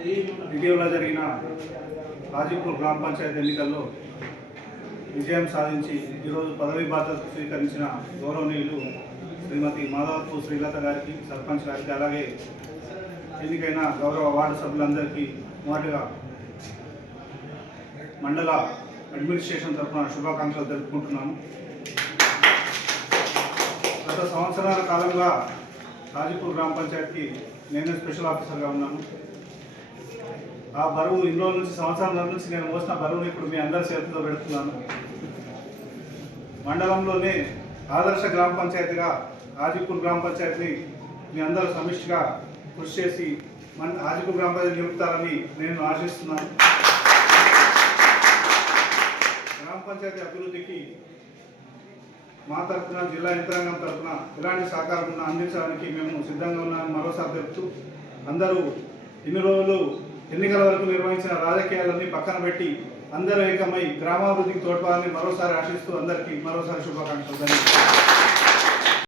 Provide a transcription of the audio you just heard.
ఇటీవల జరిగిన రాజీపూర్ గ్రామ పంచాయతీ ఎన్నికల్లో విజయం సాధించి ఈరోజు పదవి బాధ్యత స్వీకరించిన గౌరవనీయులు శ్రీమతి మాధవపూర్ శ్రీలత గారికి, సర్పంచ్ గారికి, అలాగే ఎన్నికైన గౌరవ వార్డు సభ్యులందరికీ మొదటిగా మండల అడ్మినిస్ట్రేషన్ తరఫున శుభాకాంక్షలు తెలుపుకుంటున్నాను. గత సంవత్సరాల కాలంగా రాజీపూర్ గ్రామ పంచాయతీకి నేనే స్పెషల్ ఆఫీసర్గా ఉన్నాను. ఆ బరువు ఇన్ని రోజుల నుంచి, సంవత్సరాల నుంచి నేను మోసిన బరువుని ఇప్పుడు మీ అందరి చేతుల్లో పెడుతున్నాను. మండలంలోనే ఆదర్శ గ్రామ పంచాయతీగా రాజీపూర్ గ్రామ పంచాయతీని మీ అందరూ సమిష్టిగా కృషి చేసి మన రాజీపూర్ గ్రామ పంచాయతీ నిలుపుతారని నేను ఆశిస్తున్నాను. గ్రామ పంచాయతీ అభివృద్ధికి మా తరఫున, జిల్లా యంత్రాంగం తరఫున ఎలాంటి సహకారం అందించడానికి మేము సిద్ధంగా ఉన్నామని మరోసారి తెలుపుతూ, అందరూ ఇన్ని రోజులు ఎన్నికల వరకు నిర్వహించిన రాజకీయాలన్నీ పక్కన పెట్టి అందరూ ఏకమై గ్రామాభివృద్ధికి తోడ్పడాలని మరోసారి ఆశిస్తూ అందరికీ మరోసారి శుభాకాంక్షలు. ధన్యవాదాలు.